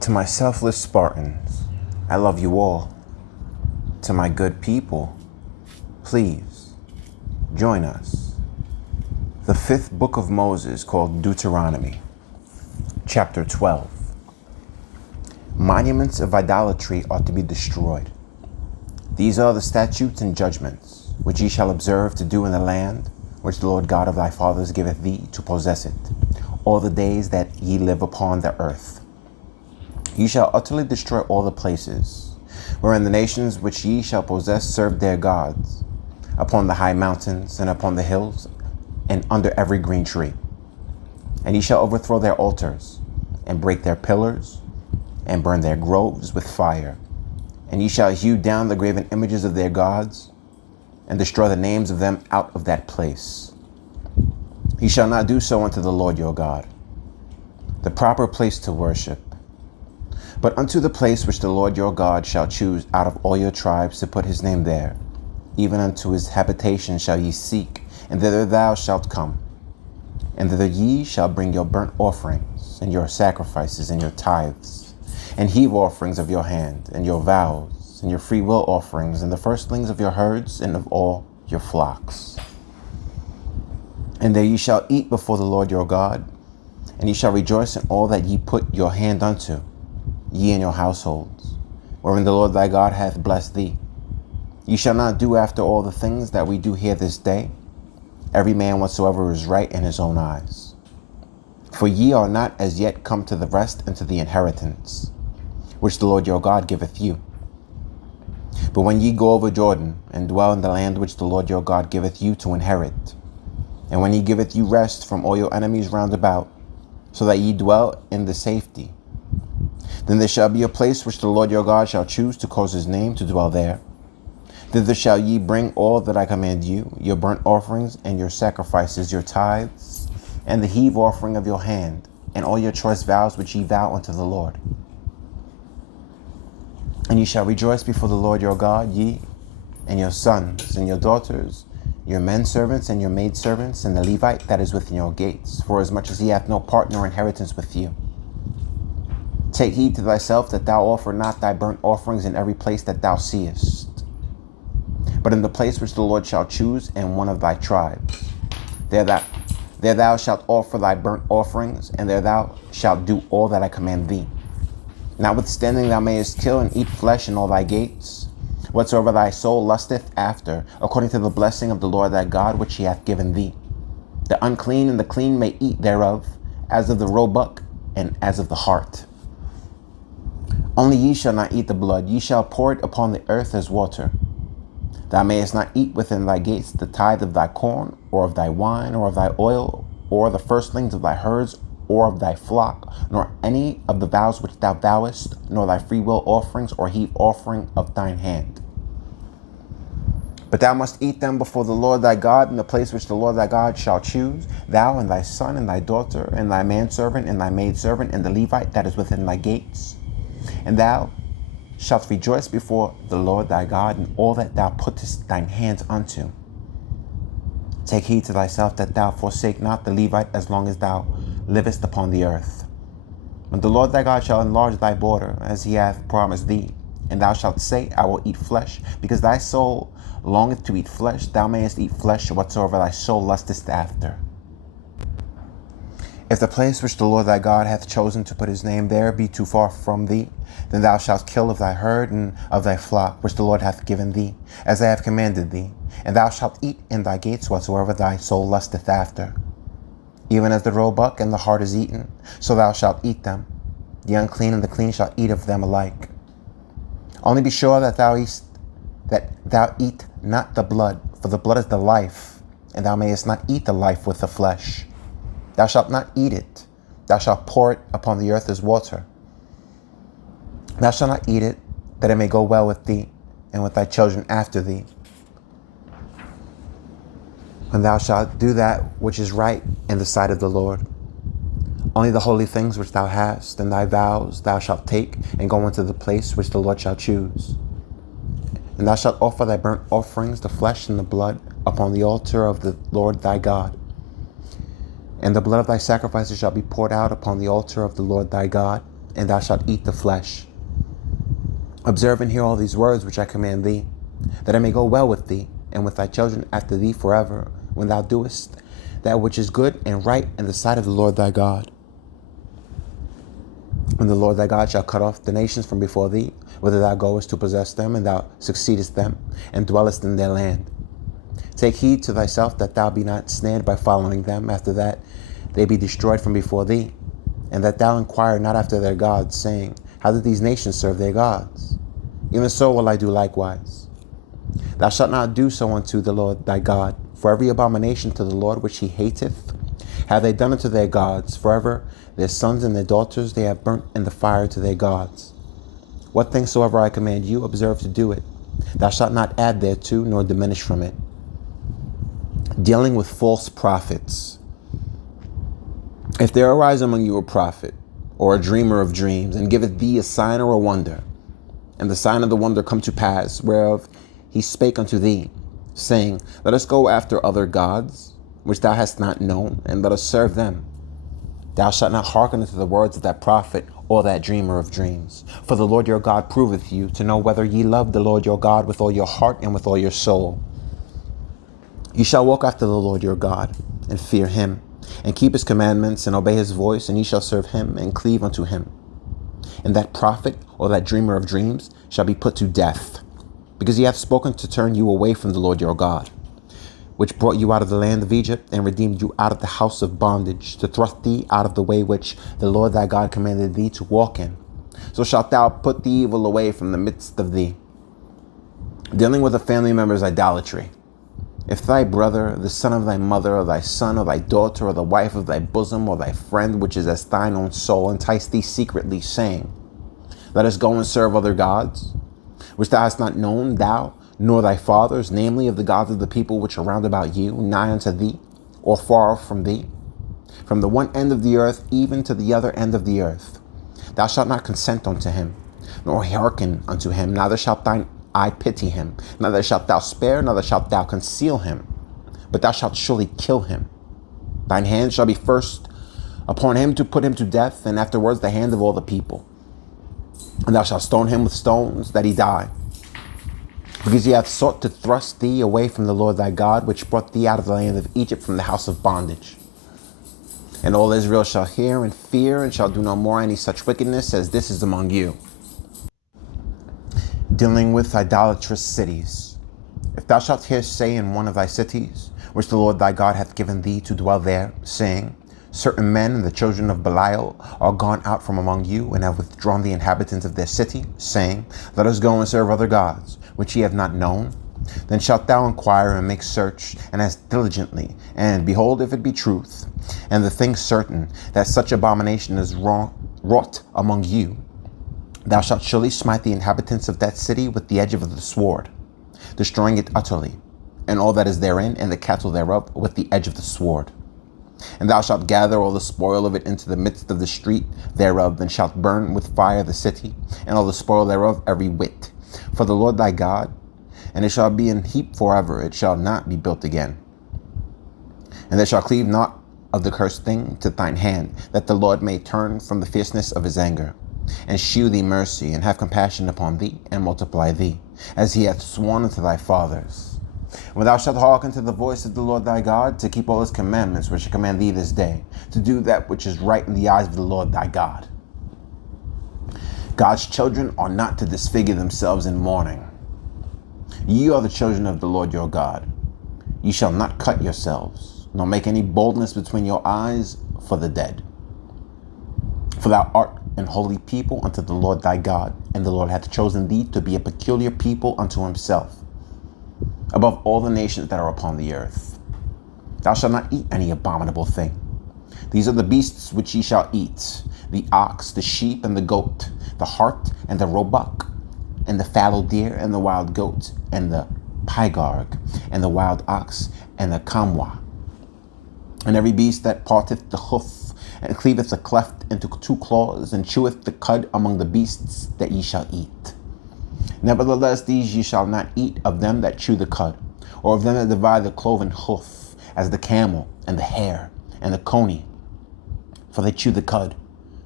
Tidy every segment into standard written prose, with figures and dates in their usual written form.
To my selfless Spartans, I love you all. To my good people, please join us. The fifth book of Moses, called Deuteronomy, chapter 12. Monuments of idolatry ought to be destroyed. These are the statutes and judgments which ye shall observe to do in the land which the Lord God of thy fathers giveth thee to possess it, all the days that ye live upon the earth. Ye shall utterly destroy all the places wherein the nations which ye shall possess serve their gods, upon the high mountains and upon the hills and under every green tree. And ye shall overthrow their altars and break their pillars and burn their groves with fire. And ye shall hew down the graven images of their gods and destroy the names of them out of that place. Ye shall not do so unto the Lord your God, the proper place to worship, but unto the place which the Lord your God shall choose out of all your tribes to put his name there, even unto his habitation shall ye seek, and thither thou shalt come. And thither ye shall bring your burnt offerings, and your sacrifices, and your tithes, and heave offerings of your hand, and your vows, and your freewill offerings, and the firstlings of your herds, and of all your flocks. And there ye shall eat before the Lord your God, and ye shall rejoice in all that ye put your hand unto, ye and your households, wherein the Lord thy God hath blessed thee. Ye shall not do after all the things that we do here this day, every man whatsoever is right in his own eyes. For ye are not as yet come to the rest and to the inheritance, which the Lord your God giveth you. But when ye go over Jordan, and dwell in the land which the Lord your God giveth you to inherit, and when he giveth you rest from all your enemies round about, so that ye dwell in the safety, then there shall be a place which the Lord your God shall choose to cause his name to dwell there. Thither shall ye bring all that I command you, your burnt offerings and your sacrifices, your tithes, and the heave offering of your hand, and all your choice vows which ye vow unto the Lord. And ye shall rejoice before the Lord your God, ye and your sons and your daughters, your men servants and your maid servants, and the Levite that is within your gates, forasmuch as he hath no part nor inheritance with you. Take heed to thyself that thou offer not thy burnt offerings in every place that thou seest, but in the place which the Lord shall choose in one of thy tribes. There thou shalt offer thy burnt offerings, and there thou shalt do all that I command thee. Notwithstanding thou mayest kill and eat flesh in all thy gates, whatsoever thy soul lusteth after, according to the blessing of the Lord thy God which he hath given thee. The unclean and the clean may eat thereof, as of the roebuck and as of the hart. Only ye shall not eat the blood, ye shall pour it upon the earth as water. Thou mayest not eat within thy gates the tithe of thy corn, or of thy wine, or of thy oil, or the firstlings of thy herds, or of thy flock, nor any of the vows which thou vowest, nor thy freewill offerings, or heave offering of thine hand. But thou must eat them before the Lord thy God in the place which the Lord thy God shall choose, thou and thy son and thy daughter, and thy manservant and thy maidservant, and the Levite that is within thy gates. And thou shalt rejoice before the Lord thy God in all that thou puttest thine hands unto. Take heed to thyself that thou forsake not the Levite as long as thou livest upon the earth. When the Lord thy God shall enlarge thy border, as he hath promised thee, and thou shalt say, I will eat flesh, because thy soul longeth to eat flesh, thou mayest eat flesh whatsoever thy soul lusteth after. If the place which the Lord thy God hath chosen to put his name there be too far from thee, then thou shalt kill of thy herd and of thy flock, which the Lord hath given thee, as I have commanded thee, and thou shalt eat in thy gates whatsoever thy soul lusteth after. Even as the roebuck and the hart is eaten, so thou shalt eat them. The unclean and the clean shall eat of them alike. Only be sure that thou eat not the blood, for the blood is the life, and thou mayest not eat the life with the flesh. Thou shalt not eat it. Thou shalt pour it upon the earth as water. Thou shalt not eat it, that it may go well with thee, and with thy children after thee. And thou shalt do that which is right in the sight of the Lord. Only the holy things which thou hast, and thy vows thou shalt take, and go into the place which the Lord shall choose. And thou shalt offer thy burnt offerings, the flesh and the blood, upon the altar of the Lord thy God. And the blood of thy sacrifices shall be poured out upon the altar of the Lord thy God. and thou shalt eat the flesh. Observe and hear all these words which I command thee, that it may go well with thee, and with thy children after thee forever, when thou doest that which is good and right in the sight of the Lord thy God. When the Lord thy God shall cut off the nations from before thee, whither thou goest to possess them, and thou succeedest them, and dwellest in their land. Take heed to thyself that thou be not snared by following them, after that they be destroyed from before thee, and that thou inquire not after their gods, saying, how did these nations serve their gods? Even so will I do likewise. Thou shalt not do so unto the Lord thy God, for every abomination to the Lord which he hateth have they done unto their gods. Forever their sons and their daughters they have burnt in the fire to their gods. What things soever I command you, observe to do it. Thou shalt not add thereto, nor diminish from it. Dealing with false prophets. If there arise among you a prophet, or a dreamer of dreams, and giveth thee a sign or a wonder, and the sign of the wonder come to pass, whereof he spake unto thee, saying, let us go after other gods, which thou hast not known, and let us serve them. Thou shalt not hearken unto the words of that prophet or that dreamer of dreams. For the Lord your God proveth you to know whether ye love the Lord your God with all your heart and with all your soul. You shall walk after the Lord your God, and fear him, and keep his commandments, and obey his voice, and ye shall serve him, and cleave unto him. And that prophet or that dreamer of dreams shall be put to death, because he hath spoken to turn you away from the Lord your God, which brought you out of the land of Egypt, and redeemed you out of the house of bondage, to thrust thee out of the way which the Lord thy God commanded thee to walk in. So shalt thou put the evil away from the midst of thee. Dealing with a family member's idolatry. If thy brother, the son of thy mother, or thy son, or thy daughter, or the wife of thy bosom, or thy friend, which is as thine own soul, entice thee secretly, saying, let us go and serve other gods, which thou hast not known, thou, nor thy fathers, namely of the gods of the people which are round about you, nigh unto thee, or far from thee, from the one end of the earth even to the other end of the earth. Thou shalt not consent unto him, nor hearken unto him, neither shalt thine eye pity him, neither shalt thou spare, neither shalt thou conceal him, but thou shalt surely kill him. Thine hand shall be first upon him to put him to death, and afterwards the hand of all the people. And thou shalt stone him with stones, that he die. Because he hath sought to thrust thee away from the Lord thy God, which brought thee out of the land of Egypt from the house of bondage. And all Israel shall hear and fear, and shall do no more any such wickedness as this is among you. Dealing with idolatrous cities. If thou shalt hear say in one of thy cities, which the Lord thy God hath given thee to dwell there, saying, certain men and the children of Belial are gone out from among you, and have withdrawn the inhabitants of their city, saying, let us go and serve other gods, which ye have not known. Then shalt thou inquire and make search, and ask diligently, and behold, if it be truth, and the thing certain, that such abomination is wrought among you, thou shalt surely smite the inhabitants of that city with the edge of the sword, destroying it utterly, and all that is therein, and the cattle thereof, with the edge of the sword. And thou shalt gather all the spoil of it into the midst of the street thereof, and shalt burn with fire the city, and all the spoil thereof every whit, for the Lord thy God, and it shall be an heap forever, it shall not be built again. And there shall cleave not of the cursed thing to thine hand, that the Lord may turn from the fierceness of his anger, and shew thee mercy, and have compassion upon thee, and multiply thee, as he hath sworn unto thy fathers. When thou shalt hearken to the voice of the Lord thy God, to keep all his commandments which I command thee this day, to do that which is right in the eyes of the Lord thy God. God's children are not to disfigure themselves in mourning. Ye are the children of the Lord your God. Ye shall not cut yourselves, nor make any boldness between your eyes for the dead. For thou art an holy people unto the Lord thy God, and the Lord hath chosen thee to be a peculiar people unto himself, above all the nations that are upon the earth. Thou shalt not eat any abominable thing. These are the beasts which ye shall eat: the ox, the sheep, and the goat, the hart, and the roebuck, and the fallow deer, and the wild goat, and the pygarg, and the wild ox, and the camwa, and every beast that parteth the hoof, and cleaveth the cleft into two claws, and cheweth the cud among the beasts that ye shall eat. Nevertheless, these ye shall not eat of them that chew the cud, or of them that divide the cloven hoof, as the camel, and the hare, and the coney. For they chew the cud,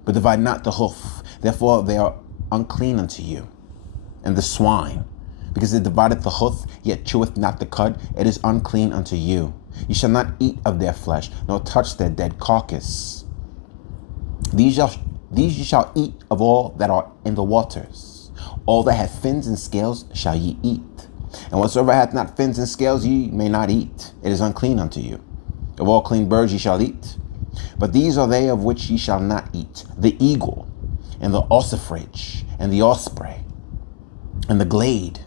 but divide not the hoof. therefore they are unclean unto you. And the swine, because it divideth the hoof, yet cheweth not the cud, it is unclean unto you. You shall not eat of their flesh, nor touch their dead carcass. These ye shall eat of all that are in the waters. All that have fins and scales shall ye eat. And whatsoever hath not fins and scales ye may not eat. It is unclean unto you. Of all clean birds ye shall eat. But these are they of which ye shall not eat: the eagle, and the ossifrage, and the osprey, and the glade,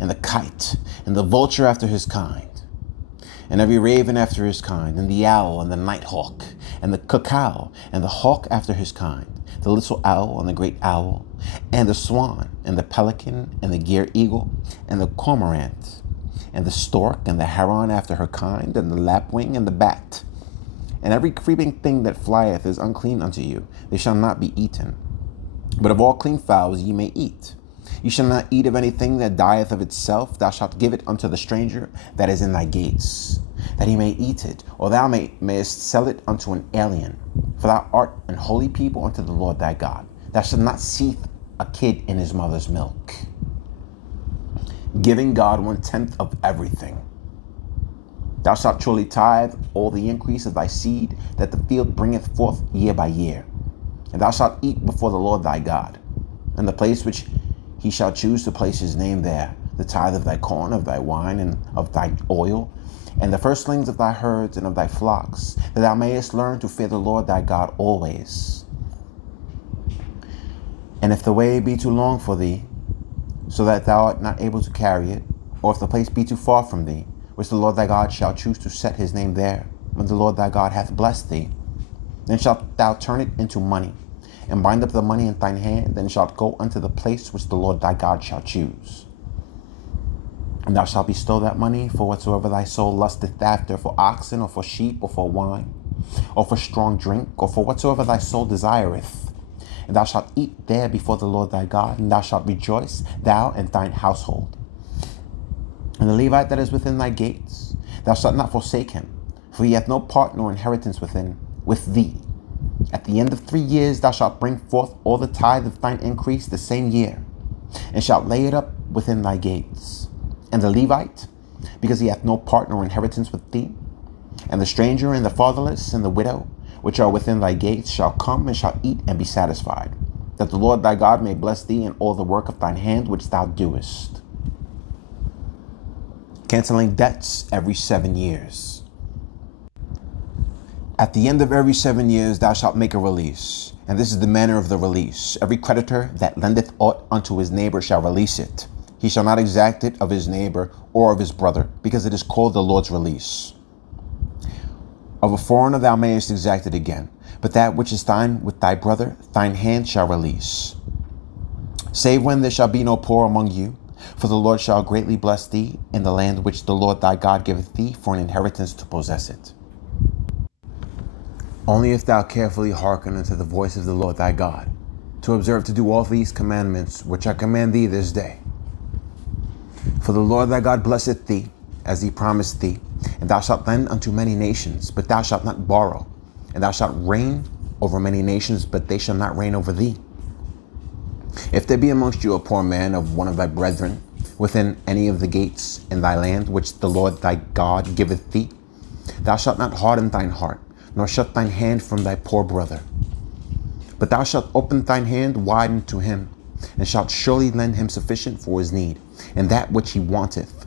and the kite, and the vulture after his kind, and every raven after his kind, and the owl, and the nighthawk, and the cuckoo, and the hawk after his kind, the little owl, and the great owl, and the swan, and the pelican, and the gier eagle, and the cormorant, and the stork, and the heron after her kind, and the lapwing, and the bat. And every creeping thing that flieth is unclean unto you. They shall not be eaten. But of all clean fowls ye may eat. You shall not eat of anything that dieth of itself. Thou shalt give it unto the stranger that is in thy gates, that he may eat it, or thou mayest sell it unto an alien. For thou art an holy people unto the Lord thy God. Thou shalt not seethe a kid in his mother's milk. Giving God 1/10 of everything. Thou shalt surely tithe all the increase of thy seed that the field bringeth forth year by year. And thou shalt eat before the Lord thy God, in the place which he shall choose to place his name there, the tithe of thy corn, of thy wine, and of thy oil, and the firstlings of thy herds and of thy flocks, that thou mayest learn to fear the Lord thy God always. And if the way be too long for thee, so that thou art not able to carry it, or if the place be too far from thee, which the Lord thy God shall choose to set his name there, when the Lord thy God hath blessed thee, then shalt thou turn it into money, and bind up the money in thine hand, and shalt go unto the place which the Lord thy God shall choose. And thou shalt bestow that money for whatsoever thy soul lusteth after, for oxen, or for sheep, or for wine, or for strong drink, or for whatsoever thy soul desireth. And thou shalt eat there before the Lord thy God, and thou shalt rejoice, thou and thine household. And the Levite that is within thy gates, thou shalt not forsake him, for he hath no part nor inheritance with thee. At the end of 3 years thou shalt bring forth all the tithe of thine increase the same year, and shalt lay it up within thy gates. And the Levite, because he hath no part nor inheritance with thee, and the stranger, and the fatherless, and the widow, which are within thy gates, shall come and shall eat and be satisfied, that the Lord thy God may bless thee in all the work of thine hand which thou doest. Canceling debts every 7 years. At the end of every 7 years thou shalt make a release, and this is the manner of the release. Every creditor that lendeth aught unto his neighbor shall release it. He shall not exact it of his neighbor or of his brother, because it is called the Lord's release. Of a foreigner thou mayest exact it again, but that which is thine with thy brother, thine hand shall release. Save when there shall be no poor among you, for the Lord shall greatly bless thee in the land which the Lord thy God giveth thee for an inheritance to possess it. Only if thou carefully hearken unto the voice of the Lord thy God, to observe to do all these commandments which I command thee this day. For the Lord thy God blesseth thee, as he promised thee, and thou shalt lend unto many nations, but thou shalt not borrow. And thou shalt reign over many nations, but they shall not reign over thee. If there be amongst you a poor man of one of thy brethren, within any of the gates in thy land, which the Lord thy God giveth thee, thou shalt not harden thine heart, nor shut thine hand from thy poor brother. But thou shalt open thine hand wide unto him, and shalt surely lend him sufficient for his need, and that which he wanteth.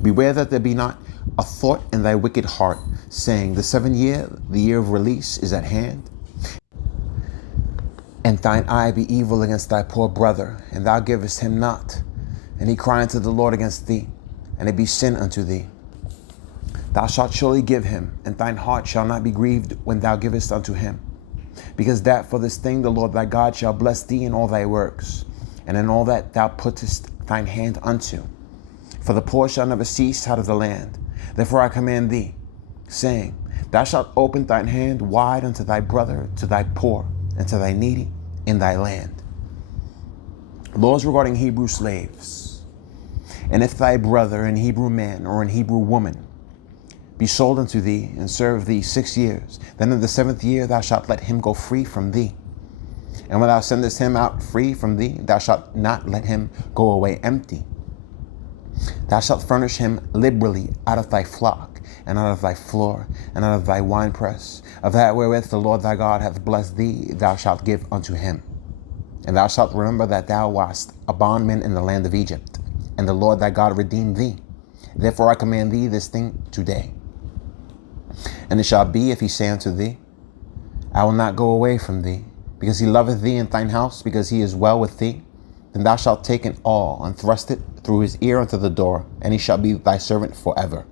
Beware that there be not a thought in thy wicked heart, saying, the 7th year, the year of release, is at hand, and thine eye be evil against thy poor brother, and thou givest him not, and he cry unto the Lord against thee, and it be sin unto thee. Thou shalt surely give him, and thine heart shall not be grieved when thou givest unto him. Because that for this thing the Lord thy God shall bless thee in all thy works, and in all that thou puttest thine hand unto. For the poor shall never cease out of the land. Therefore I command thee, saying, thou shalt open thine hand wide unto thy brother, to thy poor, and to thy needy in thy land. Laws regarding Hebrew slaves. And if thy brother, an Hebrew man or an Hebrew woman, be sold unto thee, and serve thee 6 years, then in the 7th year thou shalt let him go free from thee. And when thou sendest him out free from thee, thou shalt not let him go away empty. Thou shalt furnish him liberally out of thy flock, and out of thy floor, and out of thy winepress. Of that wherewith the Lord thy God hath blessed thee, thou shalt give unto him. And thou shalt remember that thou wast a bondman in the land of Egypt, and the Lord thy God redeemed thee. Therefore I command thee this thing today. And it shall be, if he say unto thee, I will not go away from thee, because he loveth thee and thine house, because he is well with thee, then thou shalt take an awl, and thrust it through his ear unto the door, and he shall be thy servant forever.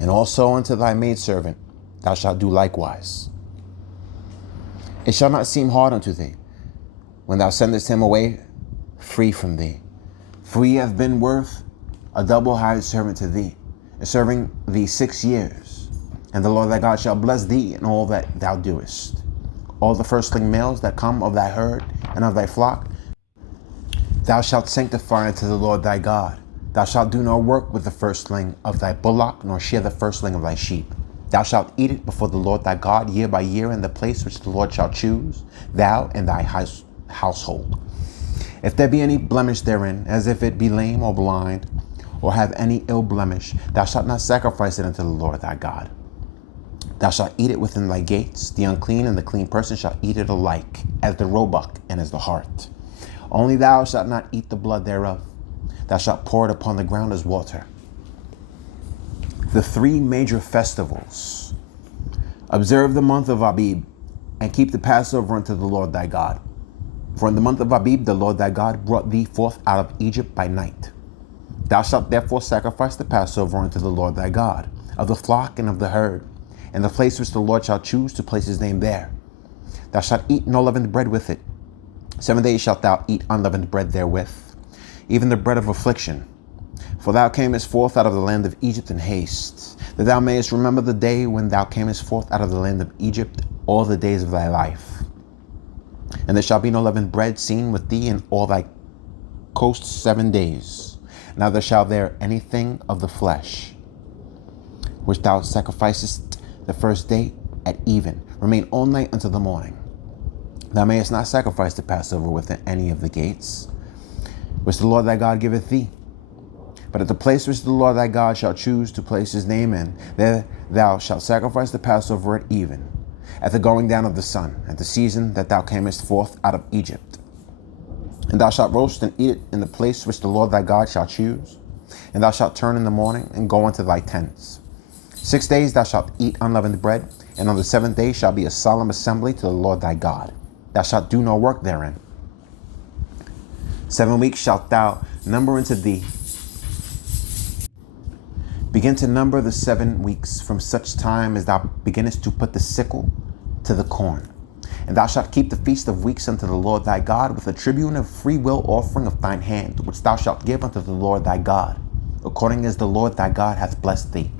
And also unto thy maidservant thou shalt do likewise. It shall not seem hard unto thee, when thou sendest him away free from thee. For he hath been worth a double hired servant to thee, and serving thee 6 years. And the Lord thy God shall bless thee in all that thou doest. All the firstling males that come of thy herd and of thy flock, thou shalt sanctify unto the Lord thy God. Thou shalt do no work with the firstling of thy bullock, nor share the firstling of thy sheep. Thou shalt eat it before the Lord thy God year by year in the place which the Lord shall choose, thou and thy household. If there be any blemish therein, as if it be lame or blind, or have any ill blemish, thou shalt not sacrifice it unto the Lord thy God. Thou shalt eat it within thy gates. The unclean and the clean person shall eat it alike, as the roebuck and as the hart. Only thou shalt not eat the blood thereof. Thou shalt pour it upon the ground as water. The 3 major festivals. Observe the month of Abib, and keep the Passover unto the Lord thy God. For in the month of Abib the Lord thy God brought thee forth out of Egypt by night. Thou shalt therefore sacrifice the Passover unto the Lord thy God, of the flock and of the herd, and the place which the Lord shall choose to place his name there. Thou shalt eat no leavened bread with it. 7 days shalt thou eat unleavened bread therewith, even the bread of affliction. For thou camest forth out of the land of Egypt in haste, that thou mayest remember the day when thou camest forth out of the land of Egypt all the days of thy life. And there shall be no leavened bread seen with thee in all thy coasts 7 days. Neither shall there anything of the flesh, which thou sacrificest the first day at even, remain all night until the morning. Thou mayest not sacrifice the Passover within any of the gates, which the Lord thy God giveth thee. But at the place which the Lord thy God shall choose to place his name in, there thou shalt sacrifice the Passover at even, at the going down of the sun, at the season that thou camest forth out of Egypt. And thou shalt roast and eat it in the place which the Lord thy God shall choose. And thou shalt turn in the morning and go into thy tents. 6 days thou shalt eat unleavened bread, and on the 7th day shall be a solemn assembly to the Lord thy God. Thou shalt do no work therein. 7 weeks shalt thou number unto thee. Begin to number the 7 weeks from such time as thou beginnest to put the sickle to the corn. And thou shalt keep the feast of weeks unto the Lord thy God, with a tribute of free will offering of thine hand, which thou shalt give unto the Lord thy God, according as the Lord thy God hath blessed thee.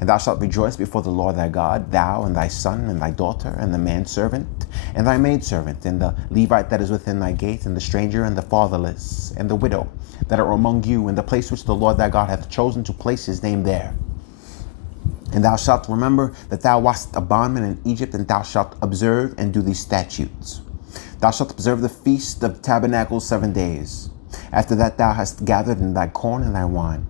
And thou shalt rejoice before the Lord thy God, thou and thy son and thy daughter, and the manservant, and thy maidservant, and the Levite that is within thy gate, and the stranger, and the fatherless, and the widow that are among you, in the place which the Lord thy God hath chosen to place his name there. And thou shalt remember that thou wast a bondman in Egypt, and thou shalt observe and do these statutes. Thou shalt observe the feast of tabernacles 7 days. After that thou hast gathered in thy corn and thy wine.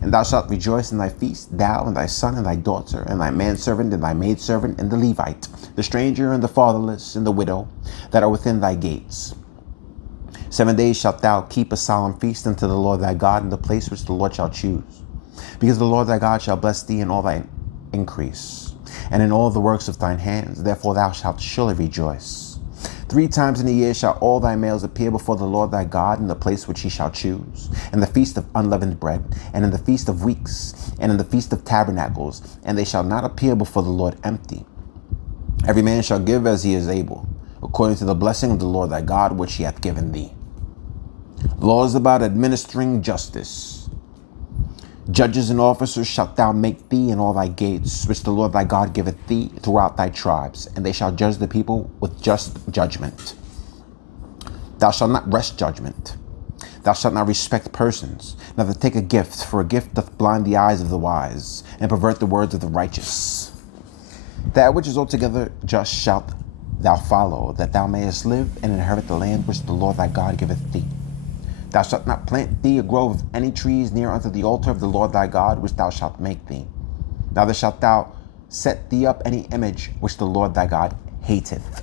And thou shalt rejoice in thy feast, thou and thy son and thy daughter, and thy manservant and thy maidservant, and the Levite, the stranger and the fatherless, and the widow that are within thy gates. 7 days shalt thou keep a solemn feast unto the Lord thy God in the place which the Lord shall choose. Because the Lord thy God shall bless thee in all thy increase, and in all the works of thine hands. Therefore thou shalt surely rejoice. 3 times in a year shall all thy males appear before the Lord thy God in the place which he shall choose, in the feast of unleavened bread, and in the feast of weeks, and in the feast of tabernacles, and they shall not appear before the Lord empty. Every man shall give as he is able, according to the blessing of the Lord thy God, which he hath given thee. Laws about administering justice. Judges and officers shalt thou make thee in all thy gates, which the Lord thy God giveth thee throughout thy tribes, and they shall judge the people with just judgment. Thou shalt not wrest judgment. Thou shalt not respect persons, neither take a gift, for a gift doth blind the eyes of the wise, and pervert the words of the righteous. That which is altogether just shalt thou follow, that thou mayest live and inherit the land which the Lord thy God giveth thee. Thou shalt not plant thee a grove of any trees near unto the altar of the Lord thy God, which thou shalt make thee. Neither shalt thou set thee up any image which the Lord thy God hateth.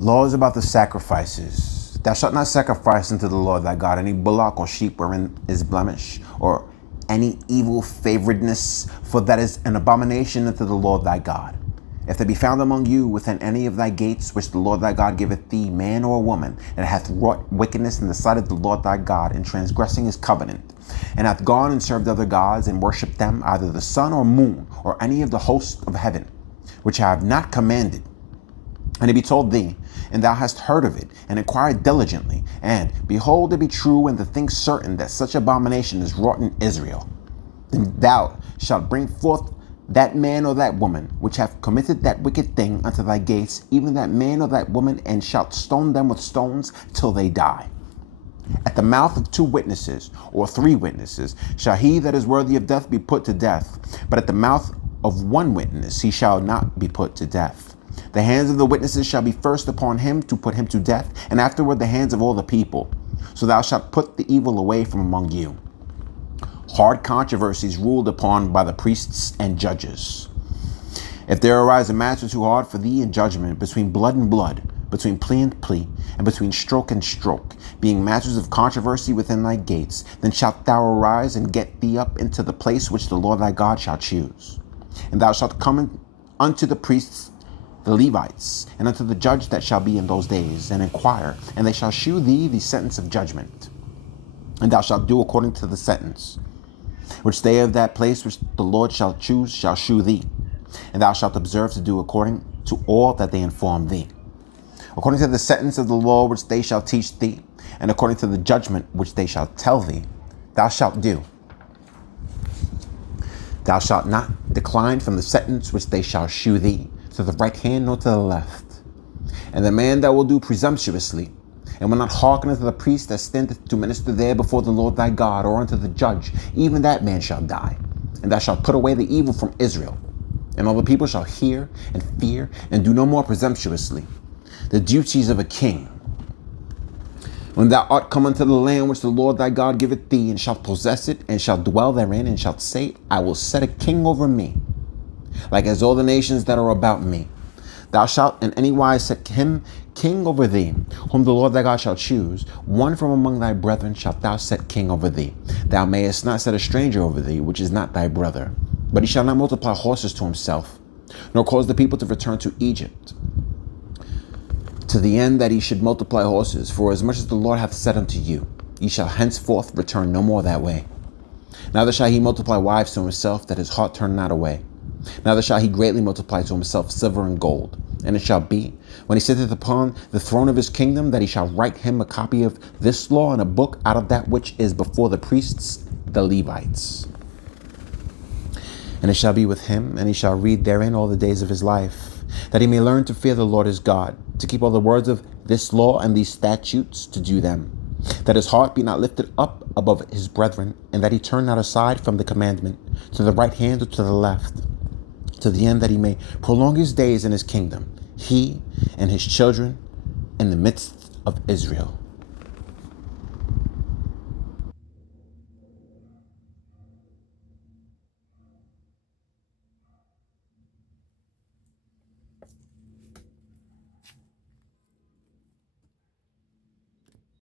Laws about the sacrifices. Thou shalt not sacrifice unto the Lord thy God any bullock or sheep wherein is blemish, or any evil favoredness, for that is an abomination unto the Lord thy God. If there be found among you within any of thy gates, which the Lord thy God giveth thee, man or woman, that hath wrought wickedness in the sight of the Lord thy God, in transgressing his covenant, and hath gone and served other gods, and worshipped them, either the sun or moon, or any of the hosts of heaven, which I have not commanded, and it be told thee, and thou hast heard of it, and inquired diligently, and behold, it be true, and the thing certain, that such abomination is wrought in Israel, then thou shalt bring forth that man or that woman which hath committed that wicked thing unto thy gates, even that man or that woman, and shalt stone them with stones till they die. At the mouth of 2 witnesses or 3 witnesses shall he that is worthy of death be put to death, but at the mouth of 1 witness he shall not be put to death. The hands of the witnesses shall be first upon him to put him to death, and afterward the hands of all the people. So thou shalt put the evil away from among you. Hard controversies ruled upon by the priests and judges. If there arise a matter too hard for thee in judgment, between blood and blood, between plea and plea, and between stroke and stroke, being matters of controversy within thy gates, then shalt thou arise and get thee up into the place which the Lord thy God shall choose. And thou shalt come unto the priests, the Levites, and unto the judge that shall be in those days, and inquire, and they shall shew thee the sentence of judgment. And thou shalt do according to the sentence which they of that place which the Lord shall choose shall shew thee. And thou shalt observe to do according to all that they inform thee, according to the sentence of the law which they shall teach thee, and according to the judgment which they shall tell thee, thou shalt do. Thou shalt not decline from the sentence which they shall shew thee, to the right hand nor to the left. And the man that will do presumptuously, and will not hearken unto the priest that standeth to minister there before the Lord thy God, or unto the judge, even that man shall die. And thou shalt put away the evil from Israel. And all the people shall hear and fear, and do no more presumptuously. The duties of a king. When thou art come unto the land which the Lord thy God giveth thee, and shalt possess it, and shalt dwell therein, and shalt say, I will set a king over me, like as all the nations that are about me. Thou shalt in any wise set him king over thee, whom the Lord thy God shall choose. One from among thy brethren shalt thou set king over thee. Thou mayest not set a stranger over thee, which is not thy brother. But he shall not multiply horses to himself, nor cause the people to return to Egypt, to the end that he should multiply horses. For as much as the Lord hath said unto you, ye shall henceforth return no more that way. Neither shall he multiply wives to himself, that his heart turn not away. Neither shall he greatly multiply to himself silver and gold. And it shall be, when he sitteth upon the throne of his kingdom, that he shall write him a copy of this law in a book out of that which is before the priests, the Levites. And it shall be with him, and he shall read therein all the days of his life, that he may learn to fear the Lord his God, to keep all the words of this law and these statutes, to do them, that his heart be not lifted up above his brethren, and that he turn not aside from the commandment, to the right hand or to the left, to the end that he may prolong his days in his kingdom, he and his children in the midst of Israel.